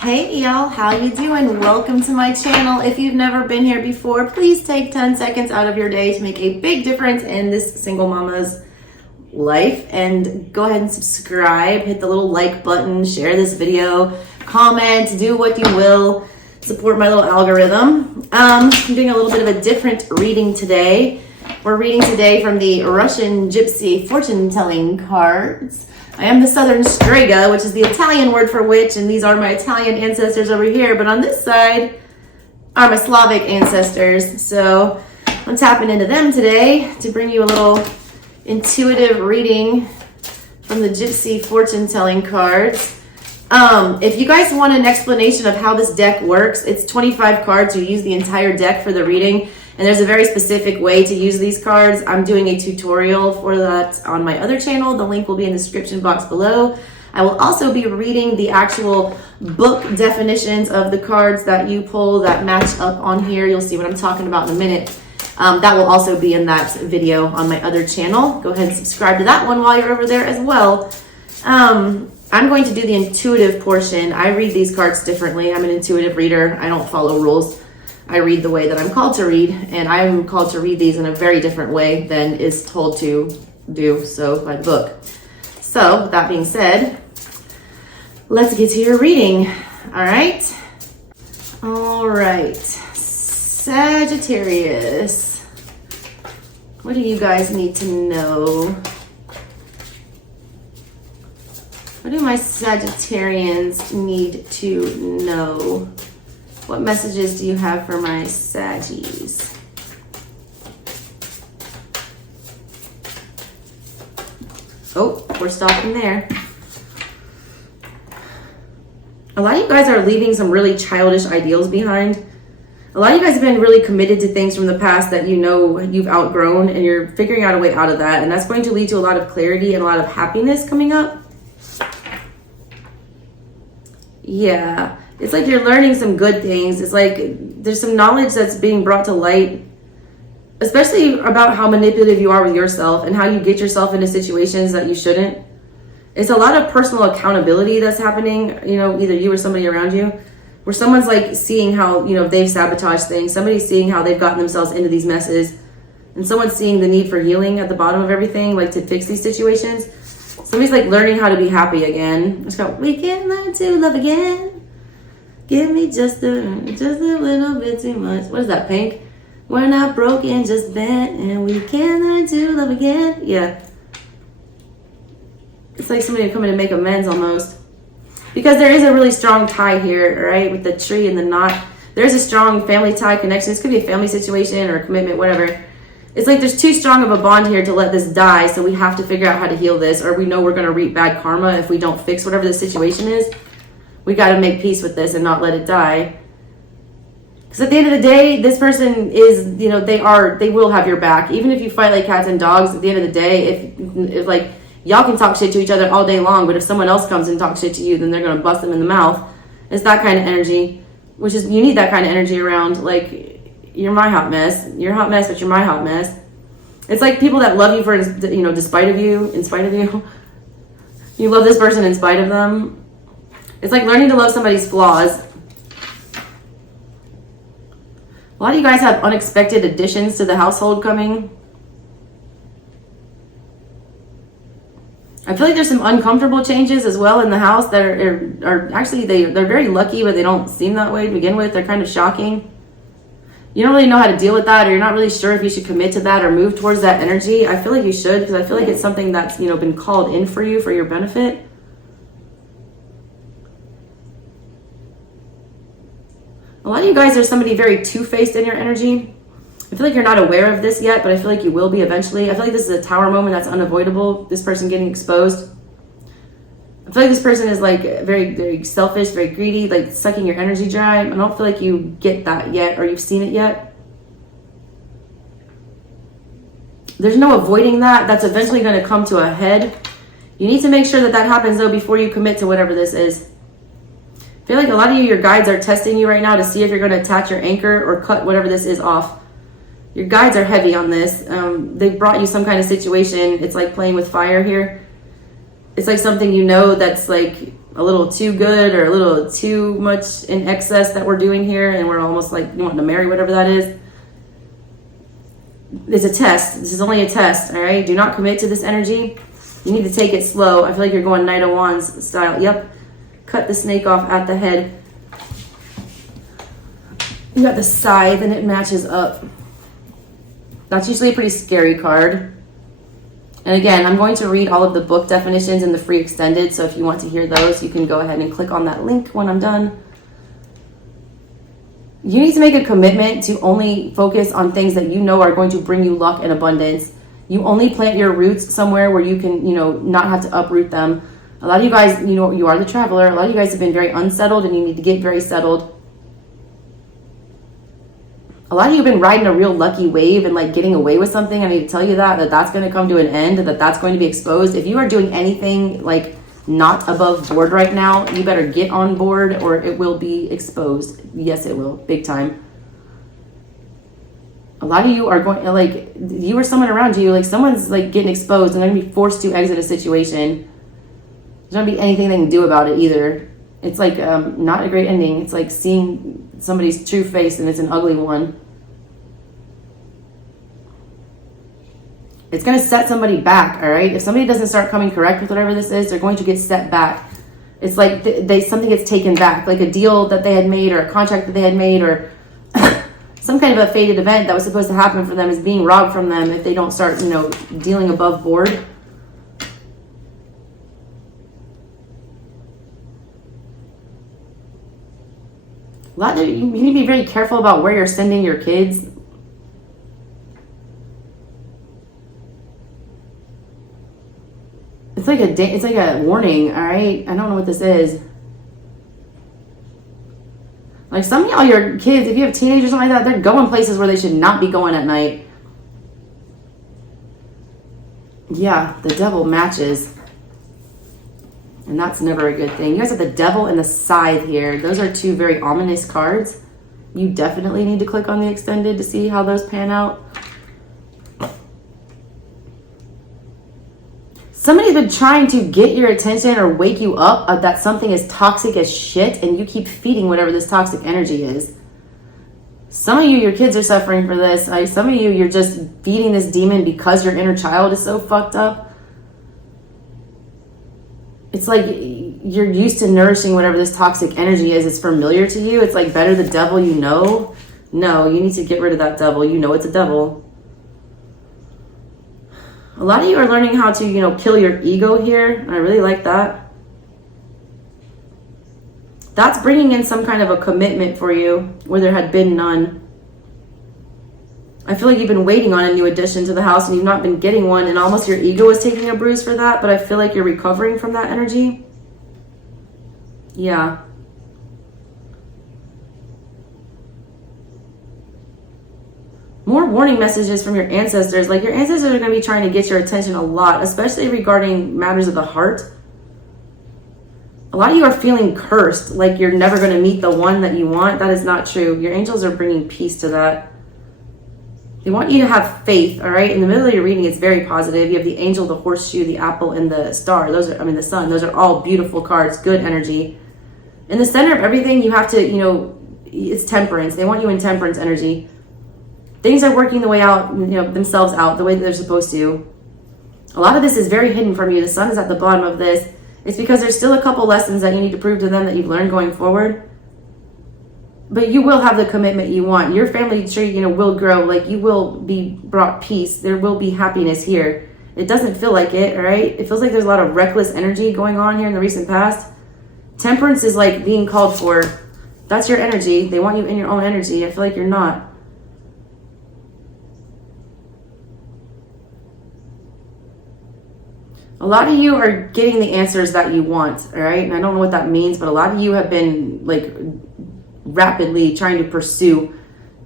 Hey y'all, how you doing? Welcome to my channel. If you've never been here before, please take 10 seconds out of your day to make a big difference in this single mama's life, and go ahead and subscribe, hit the little like button, share this video, comment, do what you will, support my little algorithm. I'm doing a little bit of a different reading today. We're reading today from the Russian Gypsy fortune telling cards. I am the Southern Strega, which is the Italian word for witch, and these are my Italian ancestors over here. But on this side are my Slavic ancestors. So I'm tapping into them today to bring you a little intuitive reading from the Gypsy fortune telling cards. If you guys want an explanation of how this deck works, it's 25 cards. You use the entire deck for the reading. And there's a very specific way to use these cards. I'm doing a tutorial for that on my other channel. The link will be in the description box below. I will also be reading the actual book definitions of the cards that you pull that match up on here. You'll see what I'm talking about in a minute. That will also be in that video on my other channel. Go ahead and subscribe to that one while you're over there as well. I'm going to do the intuitive portion. I read these cards differently. I'm an intuitive reader. I don't follow rules. I read the way that I'm called to read, and I'm called to read these in a very different way than is told to do so by the book. So, with that being said, let's get to your reading. All right. Sagittarius. What do you guys need to know? What do my Sagittarians need to know? What messages do you have for my Saggies? Oh, we're stopping there. A lot of you guys are leaving some really childish ideals behind. A lot of you guys have been really committed to things from the past that you know you've outgrown, and you're figuring out a way out of that. And that's going to lead to a lot of clarity and a lot of happiness coming up. Yeah. It's like you're learning some good things. It's like there's some knowledge that's being brought to light, especially about how manipulative you are with yourself and how you get yourself into situations that you shouldn't. It's a lot of personal accountability that's happening, either you or somebody around you, where someone's like seeing how, they've sabotaged things. Somebody's seeing how they've gotten themselves into these messes, and someone's seeing the need for healing at the bottom of everything, like to fix these situations. Somebody's like learning how to be happy again. It's called, we can learn to love again. Give me just a little bit too much. What is that, Pink? We're not broken, just bent, and we can learn to love again. Yeah. It's like somebody coming to make amends almost. Because there is a really strong tie here, right? With the tree and the knot. There's a strong family tie connection. This could be a family situation or a commitment, whatever. It's like there's too strong of a bond here to let this die, so we have to figure out how to heal this, or we know we're going to reap bad karma if we don't fix whatever the situation is. We got to make peace with this and not let it die. Because at the end of the day, this person is, they will have your back. Even if you fight like cats and dogs, at the end of the day, if like, y'all can talk shit to each other all day long, but if someone else comes and talks shit to you, then they're going to bust them in the mouth. It's that kind of energy, which is, you need that kind of energy around. Like, you're my hot mess. You're a hot mess, but you're my hot mess. It's like people that love you for, despite of you, in spite of you. You love this person in spite of them. It's like learning to love somebody's flaws. A lot of you guys have unexpected additions to the household coming. I feel like there's some uncomfortable changes as well in the house that are actually, they're very lucky, but they don't seem that way to begin with. They're kind of shocking. You don't really know how to deal with that, or you're not really sure if you should commit to that or move towards that energy. I feel like you should, because I feel like it's something that's, been called in for you for your benefit. A lot of you guys are somebody very two-faced in your energy. I feel like you're not aware of this yet, but I feel like you will be eventually. I feel like this is a tower moment that's unavoidable, this person getting exposed. I feel like this person is like very, very selfish, very greedy, like sucking your energy dry. I don't feel like you get that yet, or you've seen it yet. There's no avoiding that. That's eventually going to come to a head. You need to make sure that happens, though, before you commit to whatever this is. I feel like a lot of you, your guides are testing you right now to see if you're going to attach your anchor or cut whatever this is off. Your guides are heavy on this. They brought you some kind of situation. It's like playing with fire here. It's like something that's like a little too good or a little too much in excess that we're doing here, and we're almost like you want to marry whatever that is. It's a test. This is only a test, all right? Do not commit to this energy. You need to take it slow. I feel like you're going Knight of Wands style. Yep. Cut the snake off at the head. You got the scythe and it matches up. That's usually a pretty scary card. And again, I'm going to read all of the book definitions in the free extended. So if you want to hear those, you can go ahead and click on that link when I'm done. You need to make a commitment to only focus on things that you know are going to bring you luck and abundance. You only plant your roots somewhere where you can, not have to uproot them. A lot of you guys, you are the traveler. A lot of you guys have been very unsettled and you need to get very settled. A lot of you have been riding a real lucky wave and like getting away with something. I need to tell you that's going to come to an end, that's going to be exposed. If you are doing anything like not above board right now, you better get on board or it will be exposed. Yes, it will. Big time. A lot of you are going, like, you or someone around you, like someone's like getting exposed and they're going to be forced to exit a situation. There's not going to be anything they can do about it either. It's like not a great ending. It's like seeing somebody's true face and it's an ugly one. It's going to set somebody back, all right? If somebody doesn't start coming correct with whatever this is, they're going to get set back. It's like something gets taken back, like a deal that they had made or a contract that they had made or some kind of a fated event that was supposed to happen for them is being robbed from them if they don't start, dealing above board. You need to be very careful about where you're sending your kids. It's like a warning, all right? I don't know what this is. Like some of y'all, your kids, if you have teenagers or something like that, they're going places where they should not be going at night. Yeah, the devil matches. And that's never a good thing. You guys have the devil and the scythe here. Those are two very ominous cards. You definitely need to click on the extended to see how those pan out. Somebody's been trying to get your attention or wake you up that something is toxic as shit and you keep feeding whatever this toxic energy is. Some of you, your kids are suffering for this. Some of you, you're just feeding this demon because your inner child is so fucked up. It's like you're used to nourishing whatever this toxic energy is. It's familiar to you. It's like better the devil you know. No, you need to get rid of that devil. You know it's a devil. A lot of you are learning how to, kill your ego here. I really like that. That's bringing in some kind of a commitment for you where there had been none. I feel like you've been waiting on a new addition to the house and you've not been getting one, and almost your ego is taking a bruise for that, but I feel like you're recovering from that energy. Yeah. More warning messages from your ancestors. Like your ancestors are going to be trying to get your attention a lot, especially regarding matters of the heart. A lot of you are feeling cursed, like you're never going to meet the one that you want. That is not true. Your angels are bringing peace to that. They want you to have faith, all right? In the middle of your reading, it's very positive. You have the angel, the horseshoe, the apple, and the star. The sun. Those are all beautiful cards, good energy. In the center of everything, you have to, it's temperance. They want you in temperance energy. Things are working the way out, themselves out, the way that they're supposed to. A lot of this is very hidden from you. The sun is at the bottom of this. It's because there's still a couple lessons that you need to prove to them that you've learned going forward. But you will have the commitment you want. Your family tree, will grow. Like you will be brought peace. There will be happiness here. It doesn't feel like it, all right? It feels like there's a lot of reckless energy going on here in the recent past. Temperance is like being called for. That's your energy. They want you in your own energy. I feel like you're not. A lot of you are getting the answers that you want, all right? And I don't know what that means, but a lot of you have been like rapidly trying to pursue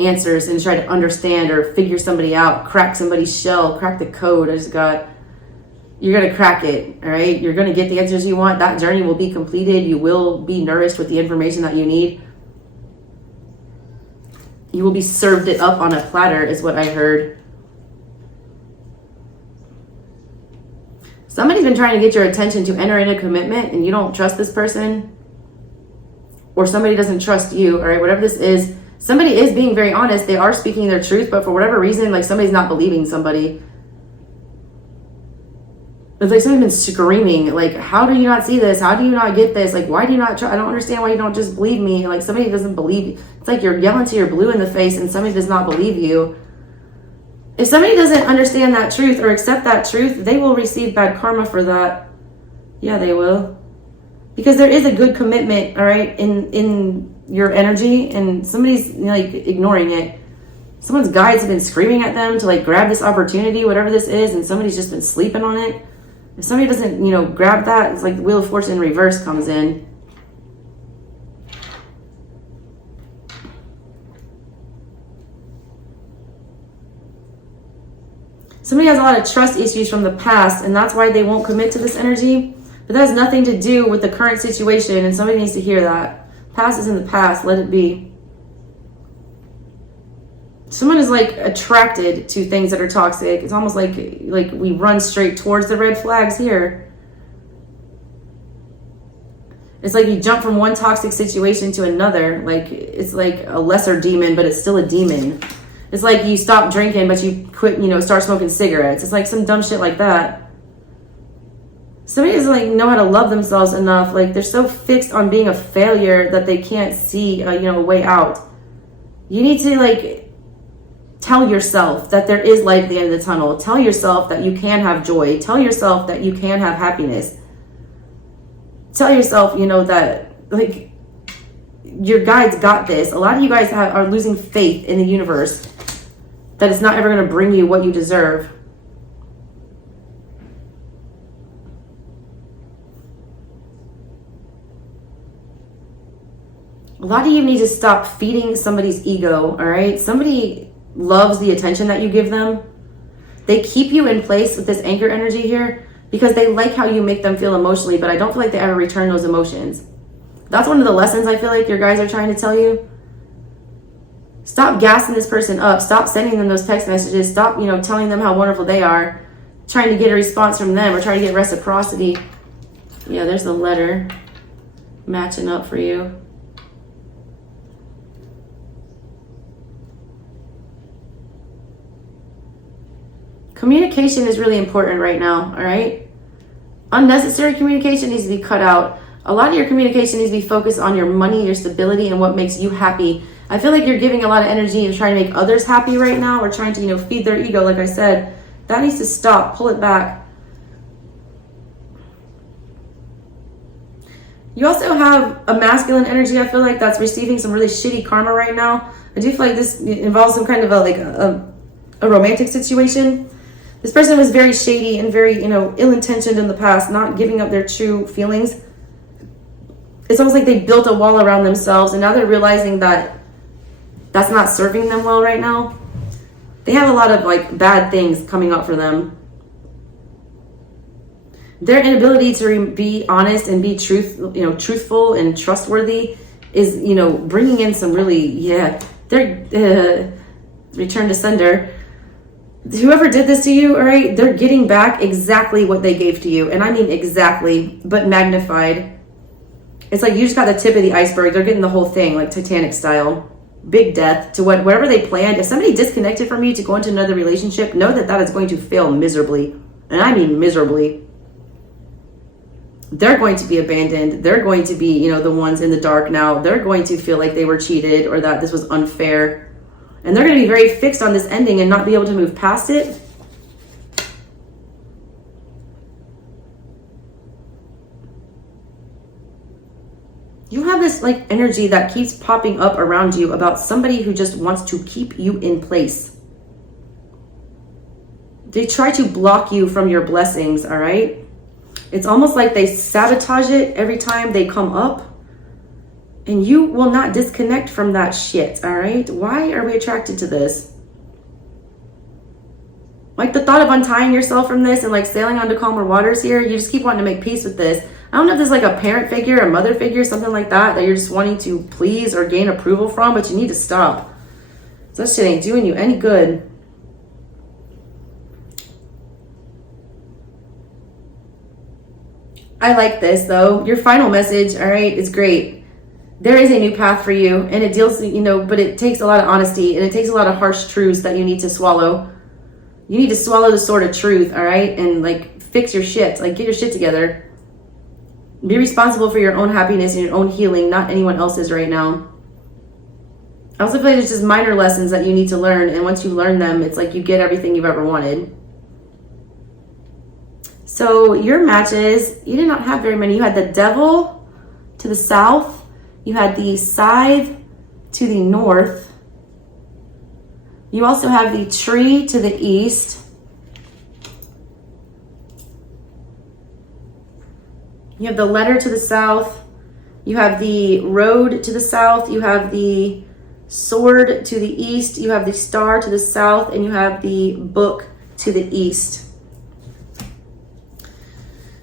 answers and try to understand or figure somebody out, crack somebody's shell, crack the code. You're going to crack it, all right? You're going to get the answers you want. That journey will be completed. You will be nourished with the information that you need. You will be served it up on a platter is what I heard. Somebody's been trying to get your attention to enter into a commitment and you don't trust this person, or somebody doesn't trust you, all right? Whatever this is, somebody is being very honest. They are speaking their truth, but for whatever reason, like somebody's not believing somebody. It's like somebody's been screaming, like, how do you not see this? How do you not get this? Like, why do you not try? I don't understand why you don't just believe me. Like, somebody doesn't believe you. It's like you're yelling to your blue in the face and somebody does not believe you. If somebody doesn't understand that truth or accept that truth, they will receive bad karma for that. Yeah, they will. Because there is a good commitment, all right, in your energy, and somebody's like ignoring it. Someone's guides have been screaming at them to like grab this opportunity, whatever this is, and somebody's just been sleeping on it. If somebody doesn't, grab that, it's like the Wheel of Fortune in reverse comes in. Somebody has a lot of trust issues from the past, and that's why they won't commit to this energy. But that has nothing to do with the current situation, and somebody needs to hear that. Past is in the past, let it be. Someone is like attracted to things that are toxic. It's almost like we run straight towards the red flags here. It's like you jump from one toxic situation to another. Like it's like a lesser demon, but it's still a demon. It's like you stop drinking, but you quit, start smoking cigarettes. It's like some dumb shit like that. Somebody doesn't like know how to love themselves enough. Like they're so fixed on being a failure that they can't see, a way out. You need to like tell yourself that there is light at the end of the tunnel. Tell yourself that you can have joy. Tell yourself that you can have happiness. Tell yourself, that like your guides got this. A lot of you guys are losing faith in the universe that it's not ever going to bring you what you deserve. A lot of you need to stop feeding somebody's ego, all right? Somebody loves the attention that you give them. They keep you in place with this anchor energy here because they like how you make them feel emotionally, but I don't feel like they ever return those emotions. That's one of the lessons I feel like your guys are trying to tell you. Stop gassing this person up. Stop sending them those text messages. Stop, telling them how wonderful they are. Trying to get a response from them or trying to get reciprocity. Yeah, there's the letter matching up for you. Communication is really important right now, all right? Unnecessary communication needs to be cut out. A lot of your communication needs to be focused on your money, your stability, and what makes you happy. I feel like you're giving a lot of energy and trying to make others happy right now, or trying to, feed their ego, like I said. That needs to stop. Pull it back. You also have a masculine energy, I feel like, that's receiving some really shitty karma right now. I do feel like this involves some kind of a romantic situation. This person was very shady and very, ill-intentioned in the past, not giving up their true feelings. It's almost like they built a wall around themselves, and now they're realizing that that's not serving them well right now. They have a lot of bad things coming up for them. Their inability to be honest and be truthful and trustworthy is, bringing in some really, they're return to sender. Whoever did this to you, all right, they're getting back exactly what they gave to you. And I mean exactly, but magnified. It's like you just got the tip of the iceberg. They're getting the whole thing, like Titanic style. Big death to whatever they planned. If somebody disconnected from you to go into another relationship, know that that is going to fail miserably. And I mean miserably. They're going to be abandoned. They're going to be, the ones in the dark now. They're going to feel like they were cheated or that this was unfair. And they're going to be very fixed on this ending and not be able to move past it. You have this energy that keeps popping up around you about somebody who just wants to keep you in place. They try to block you from your blessings, all right? It's almost like they sabotage it every time they come up. And you will not disconnect from that shit, all right? Why are we attracted to this? Like the thought of untying yourself from this and sailing onto calmer waters here, you just keep wanting to make peace with this. I don't know if there's a parent figure, a mother figure, something like that you're just wanting to please or gain approval from, but you need to stop. So that shit ain't doing you any good. I like this though. Your final message, all right, is great. There is a new path for you, and it deals, you know, but it takes a lot of honesty, and it takes a lot of harsh truths that you need to swallow. You need to swallow the sword of truth, all right? And like fix your shit, like get your shit together. Be responsible for your own happiness and your own healing, not anyone else's right now. I also feel like there's just minor lessons that you need to learn, and once you learn them, it's like you get everything you've ever wanted. So your matches, you did not have very many. You had the Devil to the south. You had the Scythe to the north. You also have the Tree to the east. You have the Letter to the south. You have the Road to the south. You have the Sword to the east. You have the Star to the south. And you have the Book to the east.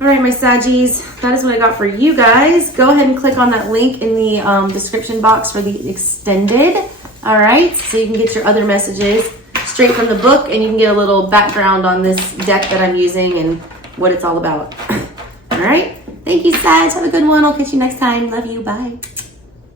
All right, my Saggies, that is what I got for you guys. Go ahead and click on that link in the description box for the extended. All right, so you can get your other messages straight from the book, and you can get a little background on this deck that I'm using and what it's all about. All right, thank you, Sag. Have a good one. I'll catch you next time. Love you. Bye.